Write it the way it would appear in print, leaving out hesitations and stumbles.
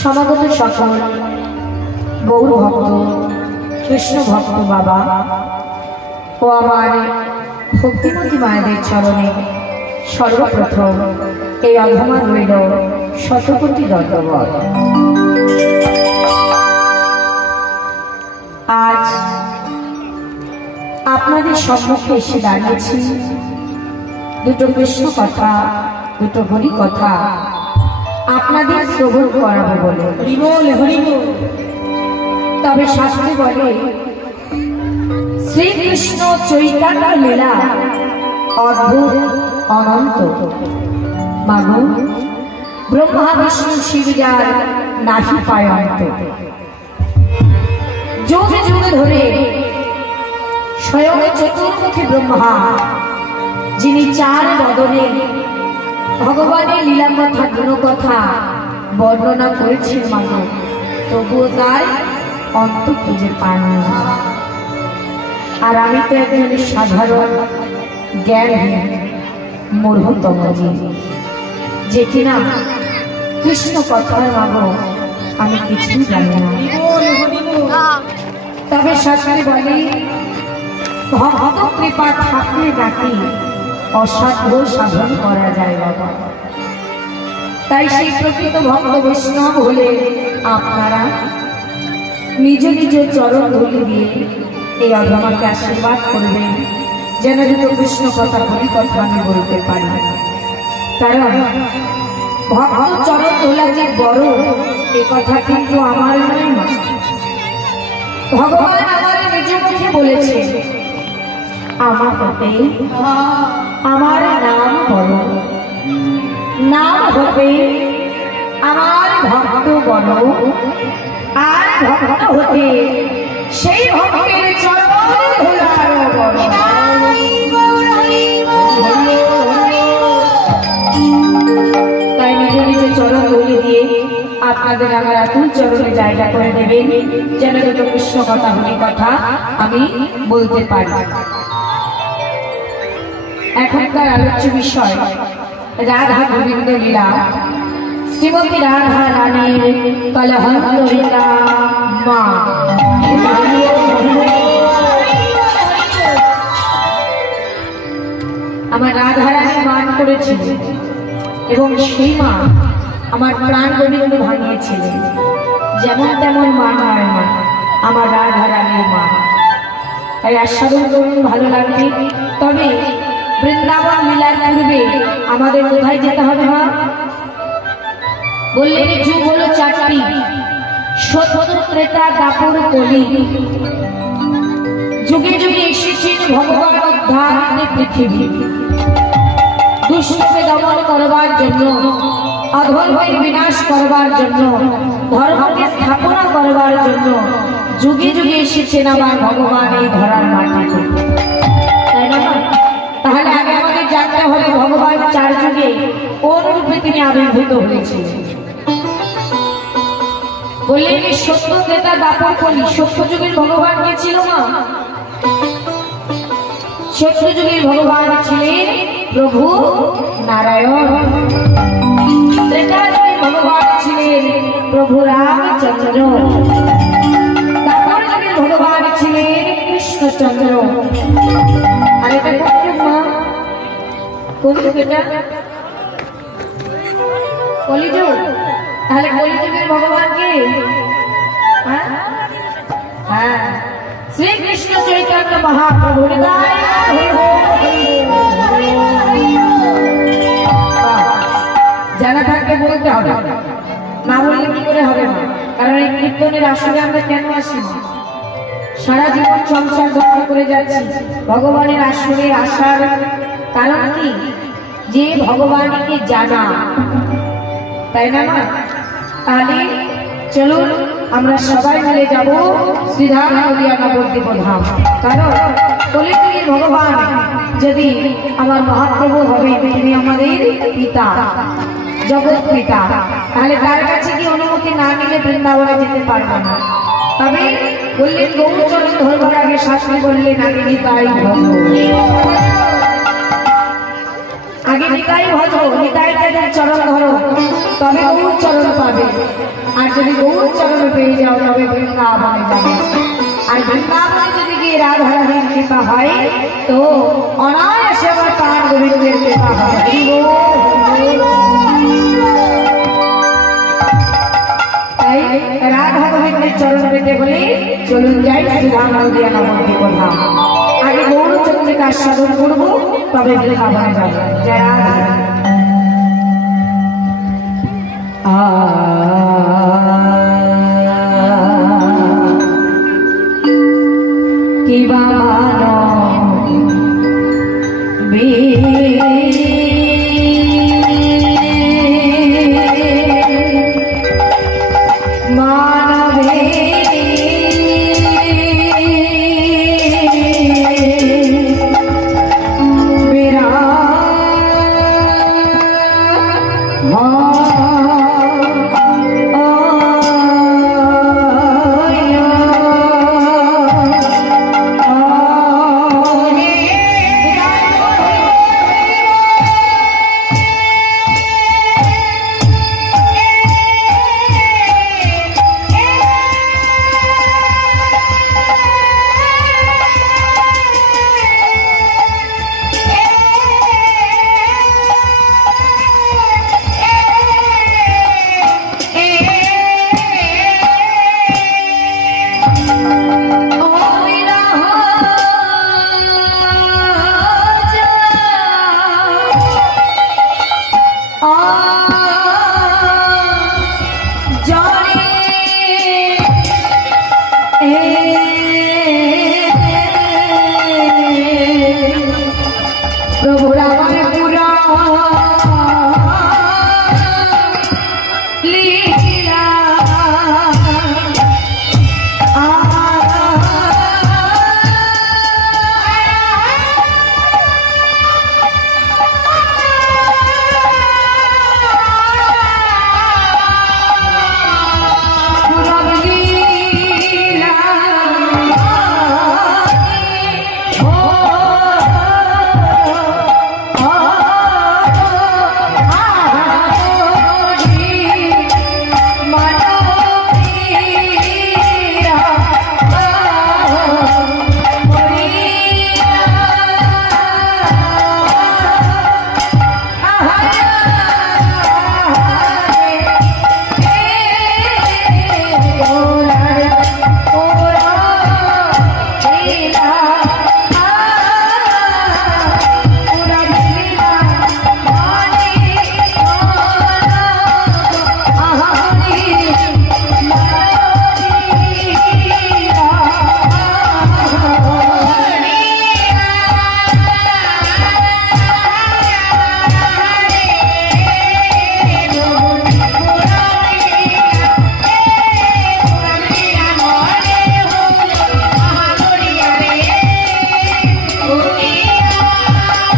সমাগত সকল গৌর ভক্ত কৃষ্ণ ভক্ত বাবা ও আমার ভক্তিমতী মায়েদের চরণে সর্বপ্রথম এই অধমা রইল শতকোটি দণ্ডবত। আজ আপনাদের সম্মুখে এসে দাঁড়িয়েছি দুটো কৃষ্ণ কথা, দুটো হরি কথা আপনাদের শ্রবণ করাবো বলে। হরিবল হরিবল। তবে শাস্ত্রে বলে শ্রীকৃষ্ণ চৈতন্য লীলা অদ্ভুত অনন্ত, মাগো ব্রহ্মা বিষ্ণু শিব যার নাহি পায় অন্ত। যুগে যুগে ধরে স্বয়ং চতুর্মুখী ব্রহ্মা, যিনি চার বদনে ভগবানের লীলা কথা গুণকথা বর্ণনা করেছেন, মাগো তবুও তার অন্ত খুঁজে পান না। আর আমি তো একজন সাধারণ জ্ঞানহীন মূর্খতম জীব, যে কিনা কৃষ্ণ কথার মাগো আমি কিছুই জানি না। তবে শাস্ত্রে বলে ভক্ত কৃপা থাকলে নাকি অসাধ্য সাধন করা যায় বাবা। তাই সেই প্রকৃত ভক্ত বৈষ্ণব হলে আপনারা নিজ নিজ চরণ ধুলি দিয়ে এই অধমাকে আশীর্বাদ করবেন, যেন দুটো কৃষ্ণ কথা হরি কথা আমি বলতে পারি। কারণ ভক্ত চরণ ধোলা যে বড়, এ কথা কিন্তু আমার নয় না, ভগবান আমার নিজ মুখে বলেছে। আমার হতে আমার নাম বড়, নাম হবে আমার ভক্ত বড়, আর ভক্ত হতে সেই ভক্তের চরণ ধুলার বড়। তাই নিজ নিজ চরণ ধুলি দিয়ে আপনাদের আমার আতুল চরণে জায়গা করে দেবেন, যেন দুটো কৃষ্ণ কথা হরি কথা আমি বলতে পারি। এখনকার আলোচ্য বিষয় রাধা গোবিন্দ লীলা, শ্রীমতী রাধা রানীর কলহন্ত লীলা মা। আমার রাধা রানী মান করেছিলেন এবং সেই মা আমার প্রাণ গোবিন্দ ভাঙিয়েছিলেন। যেমন তেমন মা নয় মা, আমার রাধা রানীর মা। তাই আস্বাদন করুন, ভালো লাগবে। তবে বৃন্দাবন লীলার পূর্বে আমাদের কোথায় যেতে হবে মা? বললেন যুগ হলো চারটি, সত্য ত্রেতা দাপর কলি। যুগে যুগে এসেছেন ভগবান উদ্ধার পৃথিবী, দুষ্টকে দমন করবার জন্য, অধর্মের বিনাশ করবার জন্য, ধর্মকে স্থাপনা করবার জন্য যুগে যুগে এসেছেন আমার ভগবান এই ধরার মাটিতে। তাই না? তাহলে আগে আমাদের জানতে হবে ভগবান চার যুগে কোন রূপে তিনি আবির্ভূত হয়েছিলেন। বললেন সত্য ত্রেতা দাপর কলি। সত্য যুগের ভগবান কে ছিল মা? সত্য যুগের ভগবান ছিলেন প্রভু নারায়ণ। ত্রেতা যুগের ভগবান ছিলেন প্রভু রামচন্দ্র। দাপর যুগের ভগবান ছিলেন কৃষ্ণ কৃষ্ণচন্দ্র। আর এটা কোন মা? কোন এটা কলিযুগ? তাহলে কলিযুগের ভগবান কে? হ্যাঁ হ্যাঁ, শ্রীকৃষ্ণ চৈতন্য মহাপ্রভু। জানা থাকলে বলতে হবে, না বললে কি করে হবে না? কারণ এই কীর্তনের আসলে আমরা কেন আসি? সারা জীবন সংসার ধর্ম করে যাচ্ছি, ভগবানের আসলে আসার কারণ কি? যে ভগবানকে জানা, তাই না? তাহলে চলুন আমরা সবাই মিলে যাব শ্রীধাম নদিয়া নবদ্বীপ ধাম। কারণ কলিযুগের ভগবান যদি আমার মহাপ্রভু হবে, তিনি আমাদের পিতা, জগৎ পিতা, তাহলে তার কাছে কি অনুমতি না নিলে বৃন্দাবনে যেতে পারবো না। তবে বললেন গৌরচরণ ধর্মের আগে শাস্ত্রী বললেন আগে নিতাই ভজ, আগে নিতাই ভজ, নিতাই তাদের চরণ ধরো, তবে গৌর চরণ পাবে। আর যদি গৌর চরণ পেয়ে যাও তবে বৃন্দাবনে যাবে। আর বৃন্দাবনে যদি গিয়ে রাধারানীর কৃপা হয় তো অনায়াসে আবার তার গোবিন্দের কৃপা হয়। তাই রাধা গোবিন্দের চরণ পেতে হলে চলুন যাই শ্রীধাম নদিয়া নবদ্বীপ ধাম। আগে গৌরচন্দ্রিকা সাধন করবো, তবে বৃন্দাবনে যাবো। জয় রাধা।